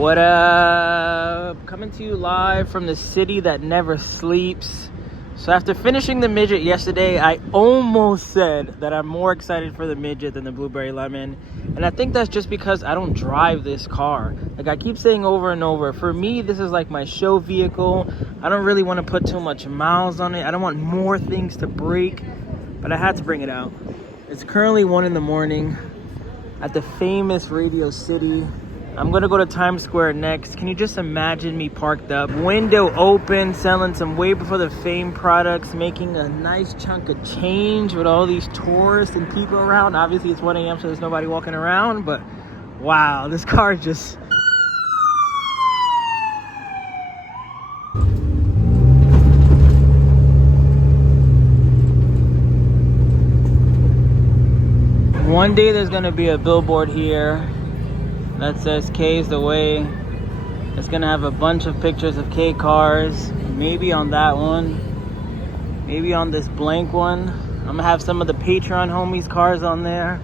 What up? Coming to you live from the city that never sleeps. So after finishing the midget yesterday, I almost said that I'm more excited for the midget than the blueberry lemon. And I think that's just because I don't drive this car. Like I keep saying over and over, for me, this is like my show vehicle. I don't really want to put too much miles on it. I don't want more things to break, but I had to bring it out. It's currently 1 in the morning at the famous Radio City. I'm gonna go to Times Square next. Can you just imagine me parked up, window open, selling some WayBeforeTheFame products, making a nice chunk of change with all these tourists and people around. Obviously it's 1 a.m. so there's nobody walking around, but wow, this car is just... One day there's gonna be a billboard here that says K's the way. It's gonna have a bunch of pictures of K cars, maybe on that one, maybe on this blank one. I'm gonna have some of the Patreon homies cars on there.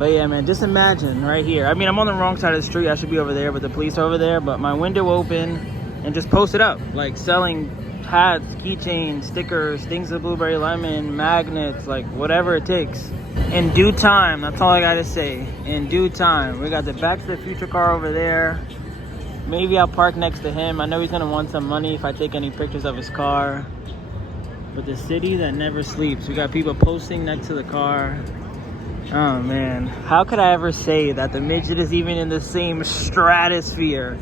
But yeah, man, just imagine right here. I mean, I'm on the wrong side of the street. I should be over there, but the police are over there. But my window open and just post it up, like selling hats, keychains, stickers, things of blueberry lemon, magnets, like whatever it takes. In due time, that's all I gotta say. In due time. We got the Back to the Future car over there. Maybe I'll park next to him. I know he's gonna want some money if I take any pictures of his car. But the city that never sleeps. We got people posting next to the car. Oh man, how could I ever say that the midget is even in the same stratosphere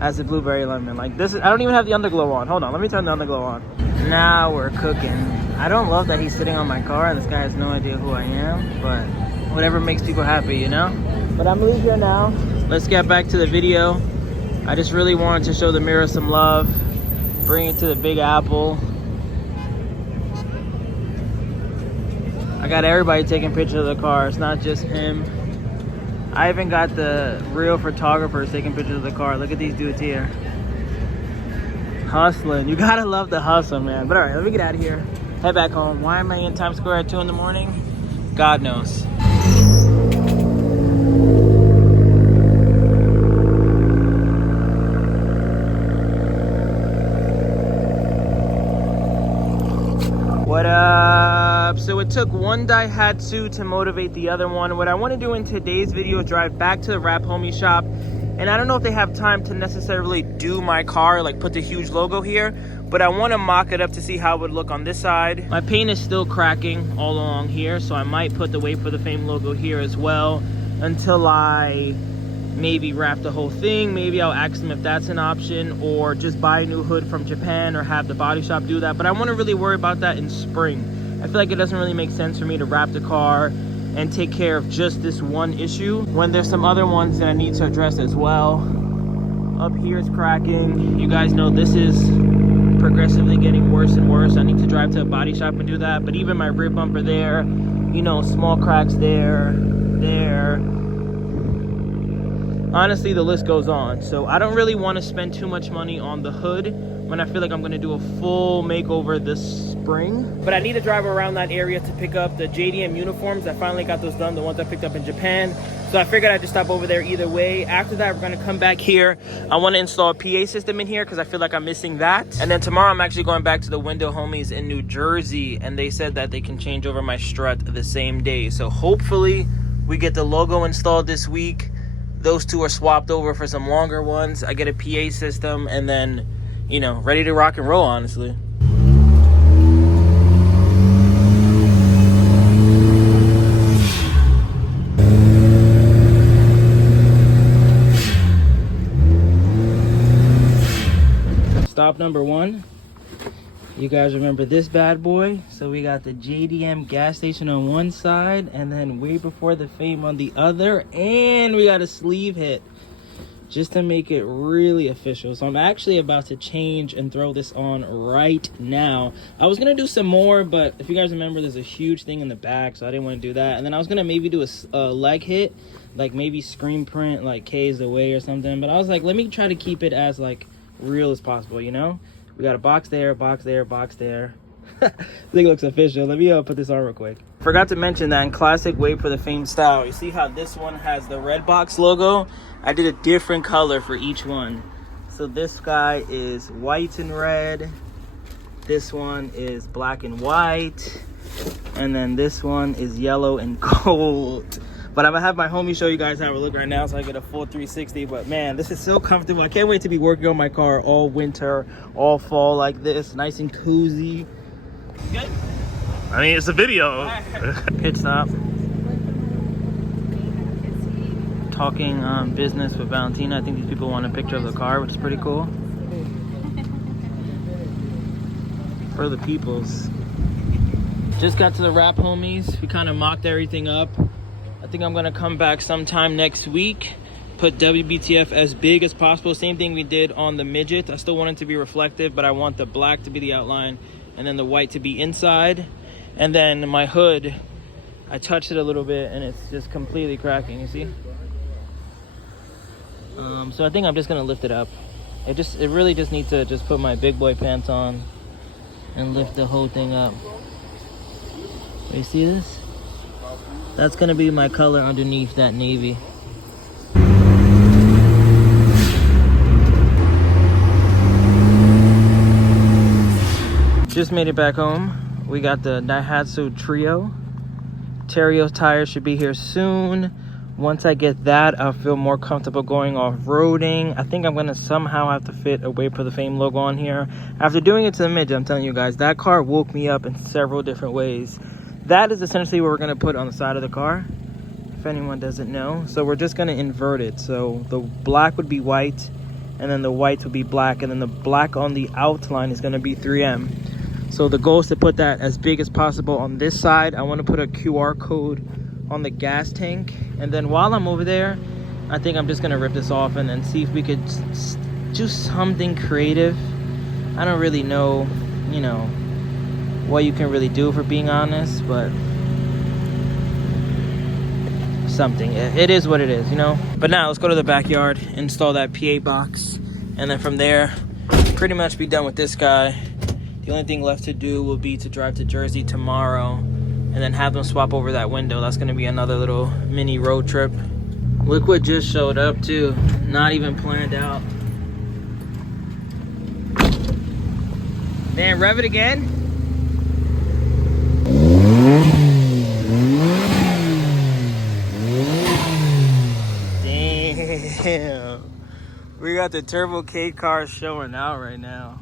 as the blueberry lemon? Like this is, I don't even have the underglow on. Hold on, let me turn the underglow on. Now we're cooking. I don't love that he's sitting on my car. This guy has no idea who I am, but whatever makes people happy, you know? But I'm gonna leave here now. Let's get back to the video. I just really wanted to show the Mira some love, bring it to the Big Apple. I got everybody taking pictures of the car. It's not just him. I even got the real photographers taking pictures of the car. Look at these dudes here. Hustling. You gotta love the hustle, man. But all right, let me get out of here. Head back home. Why am I in Times Square at 2 in the morning? God knows. What up? So it took one Daihatsu to motivate the other one. What I want to do in today's video is drive back to the Rap Homie shop. And I don't know if they have time to necessarily do my car, like put the huge logo here, but I want to mock it up to see how it would look on this side. My paint is still cracking all along here, so I might put the WayBeforeTheFame logo here as well until I maybe wrap the whole thing. Maybe I'll ask them if that's an option, or just buy a new hood from Japan or have the body shop do that. But I want to really worry about that in spring. I feel like it doesn't really make sense for me to wrap the car and take care of just this one issue when there's some other ones that I need to address as well. Up here is cracking. You guys know this is progressively getting worse and worse. I need to drive to a body shop and do that. But even my rear bumper there, you know, small cracks there. Honestly, the list goes on. So I don't really want to spend too much money on the hood when I feel like I'm going to do a full makeover this spring. But I need to drive around that area to pick up the JDM uniforms. I finally got those done, the ones I picked up in Japan. So I figured I'd just stop over there either way. After that, we're going to come back here. I want to install a PA system in here because I feel like I'm missing that. And then tomorrow, I'm actually going back to the window homies in New Jersey. And they said that they can change over my strut the same day. So hopefully, we get the logo installed this week. Those two are swapped over for some longer ones. I get a PA system and then, you know, ready to rock and roll, honestly. Stop number 1. You guys remember this bad boy? So we got the JDM gas station on one side and then WayBeforeTheFame on the other. And we got a sleeve hit just to make it really official. So I'm actually about to change and throw this on right now. I was going to do some more, but if you guys remember, there's a huge thing in the back, so I didn't want to do that. And then I was going to maybe do a leg hit, like maybe screen print, like K's the way or something. But I was like, let me try to keep it as like real as possible, you know? We got a box there, box there, box there. I think it looks official. Let me put this on real quick. Forgot to mention that in classic WayBeforeTheFame style, you see how this one has the red box logo? I did a different color for each one. So this guy is white and red. This one is black and white. And then this one is yellow and gold. But I'm gonna have my homie show you guys how it look right now so I get a full 360. But man, this is so comfortable. I can't wait to be working on my car all winter, all fall like this. Nice and cozy. Good? I mean, it's a video. Pit stop. Talking business with Valentina. I think these people want a picture of the car, which is pretty cool. For the peoples. Just got to the wrap, homies. We kind of mocked everything up. I think I'm gonna come back sometime next week. Put WBTF as big as possible. Same thing we did on the midget. I still want it to be reflective, but I want the black to be the outline and then the white to be inside. And then my hood, I touched it a little bit and it's just completely cracking, you see? So I think I'm just gonna lift it up. It really just needs to just put my big boy pants on and lift the whole thing up. You see this? That's gonna be my color underneath that navy. Just made it back home. We got the Daihatsu Trio. Terrio tires should be here soon. Once I get that, I'll feel more comfortable going off-roading. I think I'm gonna somehow have to fit a WayBeforeTheFame logo on here. After doing it to the midget, I'm telling you guys, that car woke me up in several different ways. That is essentially what we're gonna put on the side of the car, if anyone doesn't know. So we're just gonna invert it. So the black would be white, and then the white would be black, and then the black on the outline is gonna be 3M. So the goal is to put that as big as possible on this side. I wanna put a QR code on the gas tank. And then while I'm over there, I think I'm just gonna rip this off and then see if we could do something creative. I don't really know, you know, what you can really do, for being honest, but something. It is what it is, you know? But now let's go to the backyard, install that PA box, and then from there, pretty much be done with this guy. The only thing left to do will be to drive to Jersey tomorrow and then have them swap over that window. That's gonna be another little mini road trip. Look what just showed up too. Not even planned out. Man, rev it again. Damn. We got the Turbo K car showing out right now.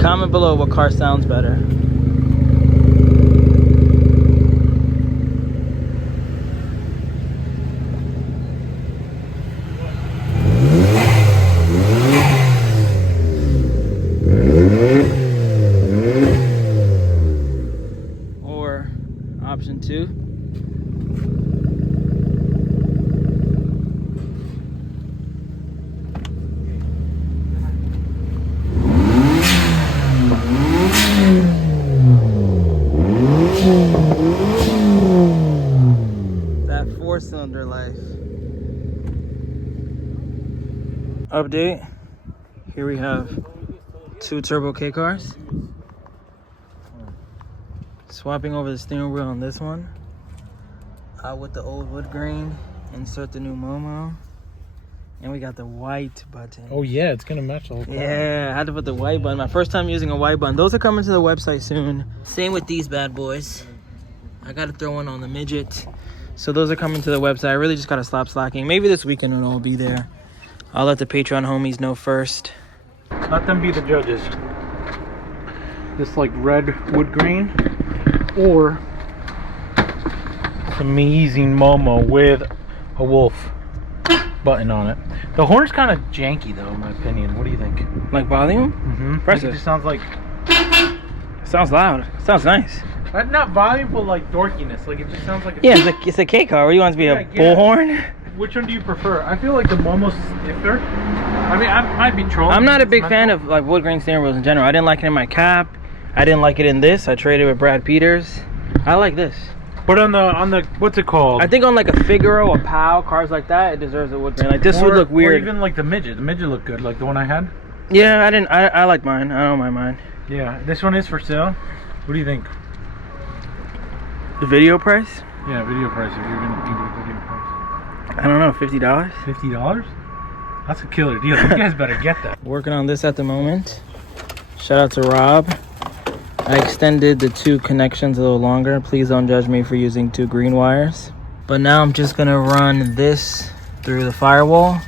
Comment below what car sounds better. Or option 2. That 4-cylinder life. Update. Here we have 2 Turbo K cars. Swapping over the steering wheel on this one. Out with the old wood grain. Insert the new Momo. And we got the white button. Oh yeah, it's gonna match the whole car. Yeah, I had to put the white button. My first time using a white button. Those are coming to the website soon. Same with these bad boys. I gotta throw one on the midget. So those are coming to the website. I really just gotta stop slacking. Maybe this weekend it'll all be there. I'll let the Patreon homies know first. Let them be the judges. This like red wood grain or amazing Momo with a wolf button on it. The horn's kind of janky though, in my opinion. What do you think? Like volume? Mm-hmm. Impressive. It just sounds like... It sounds loud. It sounds nice. Not volume, but like dorkiness. Like it just sounds like... Yeah, it's a K car. What do you want it to be, a bullhorn? Which one do you prefer? I feel like the Momo's stiffer. I mean, I might be trolling. I'm not a big fan of like wood grain steering wheels in general. I didn't like it in my Cap. I didn't like it in this. I traded with Brad Peters. I like this. But on the what's it called? I think on like a Figaro, a POW, cars like that, it deserves a wood grain. Like this would look weird. Or even like the midget. The midget looked good, like the one I had. Yeah, I like mine. I don't mind mine. Yeah, this one is for sale. What do you think? The video price? Yeah, video price. If you're gonna do a video price. I don't know, $50? $50? That's a killer deal. You guys better get that. Working on this at the moment. Shout out to Rob. I extended the 2 connections a little longer. Please don't judge me for using 2 green wires. But now I'm just gonna run this through the firewall,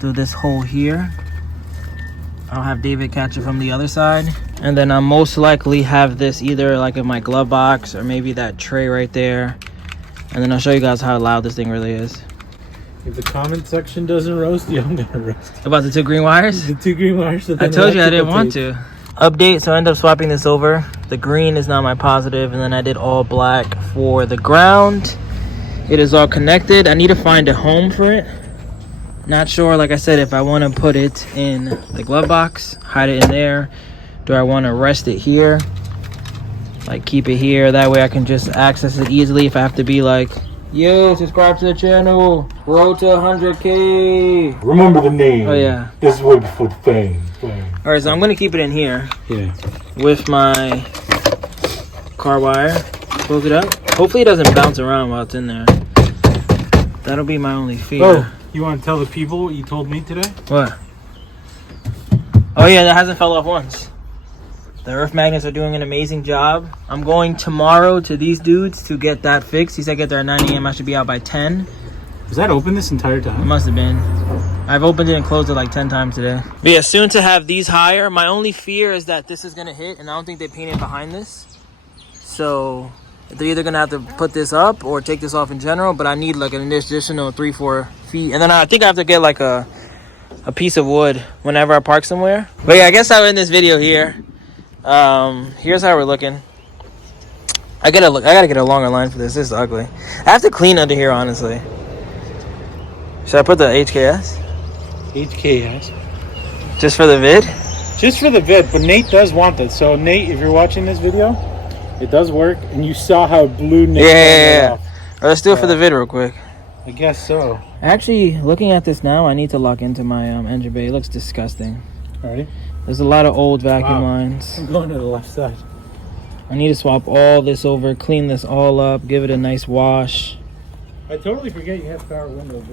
through this hole here. I'll have David catch it from the other side. And then I'll most likely have this either like in my glove box or maybe that tray right there. And then I'll show you guys how loud this thing really is. If the comment section doesn't roast you, I'm gonna roast you. About the 2 green wires? The 2 green wires. I told you I didn't want to. Update, so I ended up swapping this over. The green is now my positive, and then I did all black for the ground. It is all connected. I need to find a home for it. Not sure, like I said, if I want to put it in the glove box, hide it in there. Do I want to rest it here? Like keep it here, that way I can just access it easily if I have to be like, yo, subscribe to the channel, road to 100K. Remember the name. Oh yeah. This is way before the fame. All right, so I'm gonna keep it in here. Yeah. With my car wire. Close it up. Hopefully it doesn't bounce around while it's in there. That'll be my only fear. Oh, you want to tell the people what you told me today? What? Oh yeah, that hasn't fell off once. The earth magnets are doing an amazing job. I'm going tomorrow to these dudes to get that fixed. He said get there at 9 a.m. I should be out by 10. Was that open this entire time? It must have been. I've opened it and closed it like 10 times today. But yeah, soon to have these higher. My only fear is that this is gonna hit, and I don't think they painted behind this. So they're either gonna have to put this up or take this off in general, but I need like an additional 3-4 feet. And then I think I have to get like a piece of wood whenever I park somewhere. But yeah, I guess I'll end this video here. Here's how we're looking. I gotta get a longer line for this. This is ugly. I have to clean under here, honestly. Should I put the HKS? HKS. Just for the vid? Just for the vid, but Nate does want that. So Nate, if you're watching this video, it does work, and you saw how it blew Nate Yeah. off. All right, let's do it for the vid real quick. I guess so. Actually, looking at this now, I need to lock into my engine bay. It looks disgusting. Alrighty. There's a lot of old vacuum Wow. lines. I'm going to the left side. I need to swap all this over, clean this all up, give it a nice wash. I totally forget you have power windows.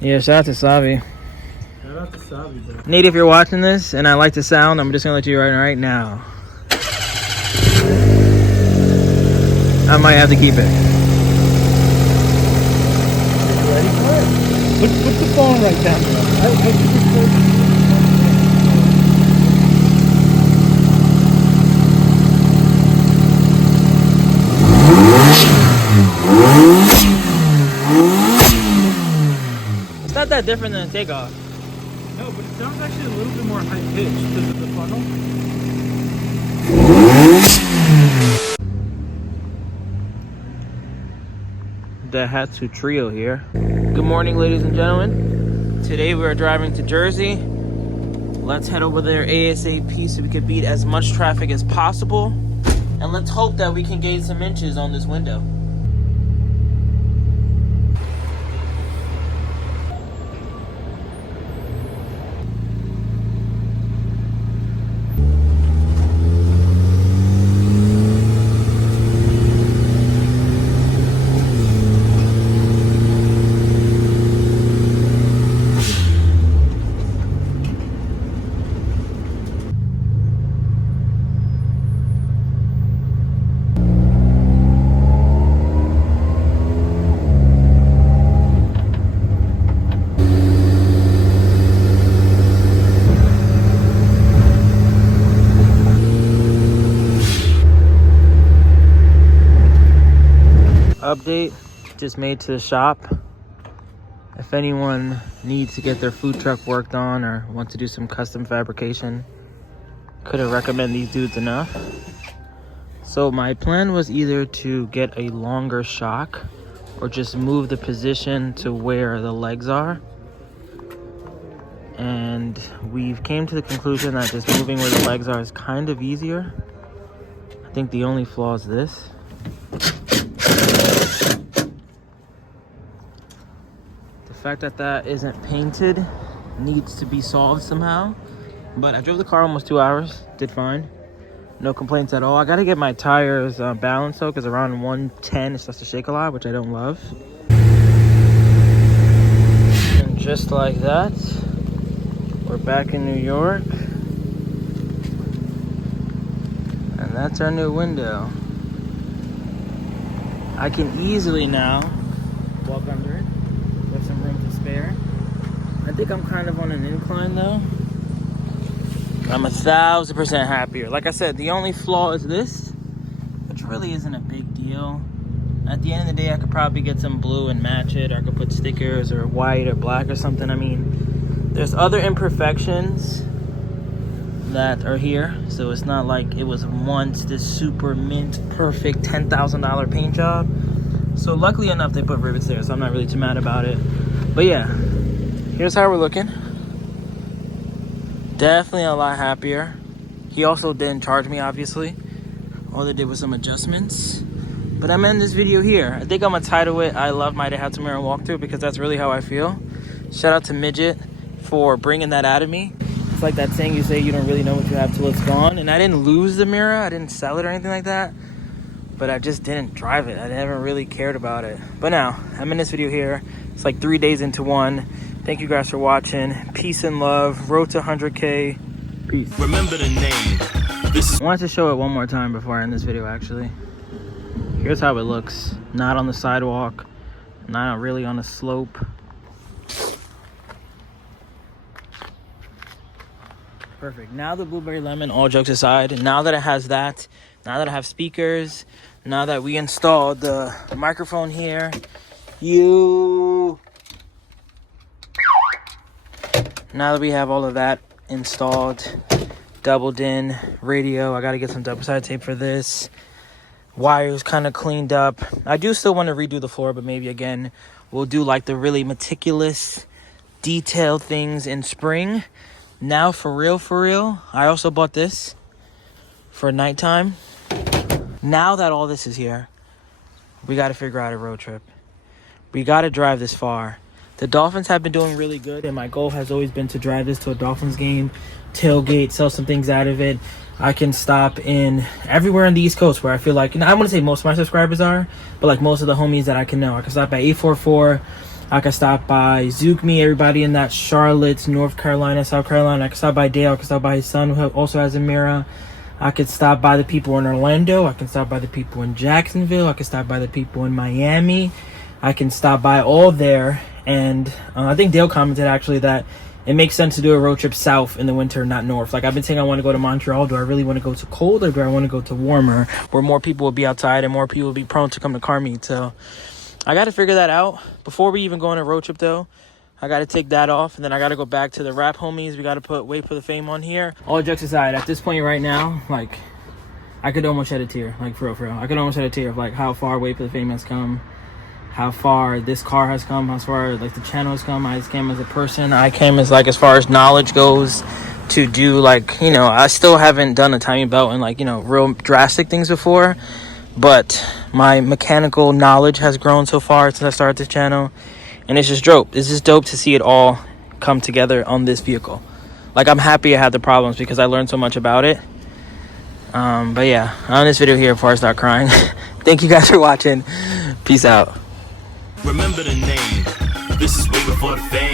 Yeah, shout out to Savi. Shout out to Savi, bro. Nate, if you're watching this and I like the sound, I'm just gonna let you right now. I might have to keep it. You ready for it? Put the phone right down there. It's not that different than a takeoff. No, but it sounds actually a little bit more high pitched because of the funnel. Daihatsu Trio here. Good morning, ladies and gentlemen. Today we are driving to Jersey. Let's head over there ASAP so we can beat as much traffic as possible. And let's hope that we can gain some inches on this window. Update just made to the shop. If anyone needs to get their food truck worked on or wants to do some custom fabrication, couldn't recommend these dudes enough. So my plan was either to get a longer shock or just move the position to where the legs are. And we've came to the conclusion that just moving where the legs are is kind of easier. I think the only flaw is this. The fact that that isn't painted needs to be solved somehow. But I drove the car almost 2 hours, did fine. No complaints at all. I gotta get my tires balanced though, because around 110 it starts to shake a lot, which I don't love. And just like that, we're back in New York. And that's our new window. I can easily now walk under it with some room to spare. I think I'm kind of on an incline though. I'm 1,000% happier. Like I said, the only flaw is this, which really isn't a big deal. At the end of the day, I could probably get some blue and match it, or I could put stickers or white or black or something. I mean, there's other imperfections that are here, so it's not like it was once this super mint perfect $10,000 paint job. So luckily enough, they put rivets there, so I'm not really too mad about it. But yeah, here's how we're looking. Definitely a lot happier. He also didn't charge me, obviously. All they did was some adjustments. But I'm ending this video here. I think I'm gonna title it I love my Daihatsu Mira walkthrough, because that's really how I feel. Shout out to Midget for bringing that out of me. It's like that saying you say you don't really know what you have till it's gone. And I didn't lose the Mira, I didn't sell it or anything like that, but I just didn't drive it. I never really cared about it. But now I'm in this video here. It's like 3 days into one. Thank you guys for watching. Peace and love. Road to 100K. Peace. Remember the name. I wanted to show it one more time before I end this video, actually. Here's how it looks. Not on the sidewalk. Not really on a slope. Perfect. Now the blueberry lemon, all jokes aside, now that it has that, now that I have speakers, now that we installed the microphone here, now that we have all of that installed, doubled in radio, I got to get some double-sided tape for this. Wires kind of cleaned up. I do still want to redo the floor, but maybe again, we'll do like the really meticulous, detailed things in spring. Now, for real, I also bought this for nighttime. Now that all this is here, we got to figure out a road trip. We got to drive this far. The Dolphins have been doing really good, and my goal has always been to drive this to a Dolphins game, tailgate, sell some things out of it. I can stop in everywhere on the East Coast where I feel like, I want to say most of my subscribers are, but like most of the homies that I can know. I can stop by 844. I can stop by Zookme, everybody in that Charlotte, North Carolina, South Carolina. I can stop by Dale. I can stop by his son, who also has a Mira. I could stop by the people in Orlando. I can stop by the people in Jacksonville. I can stop by the people in Miami. I can stop by all there. And I think Dale commented actually that it makes sense to do a road trip south in the winter, not north. Like I've been saying, I want to go to Montreal. Do I really want to go to cold, or do I want to go to warmer, where more people will be outside and more people will be prone to come to car meet? So I got to figure that out. Before we even go on a road trip though, I got to take that off, and then I got to go back to the rap homies. We got to put Wait for the Fame on here. All jokes aside, at this point right now, like I could almost shed a tear, like for real. I could almost shed a tear of like how far Wait for the Fame has come, how far this car has come, how far like the channel has come. I came as a person. I came as like, as far as knowledge goes, to do like, I still haven't done a timing belt and like, real drastic things before, but my mechanical knowledge has grown so far since I started this channel, and it's just dope. It's just dope to see it all come together on this vehicle. Like I'm happy I had the problems because I learned so much about it. But yeah, on this video here before I start crying. Thank you guys for watching. Peace out. Remember the name. This is Way Before the Fame.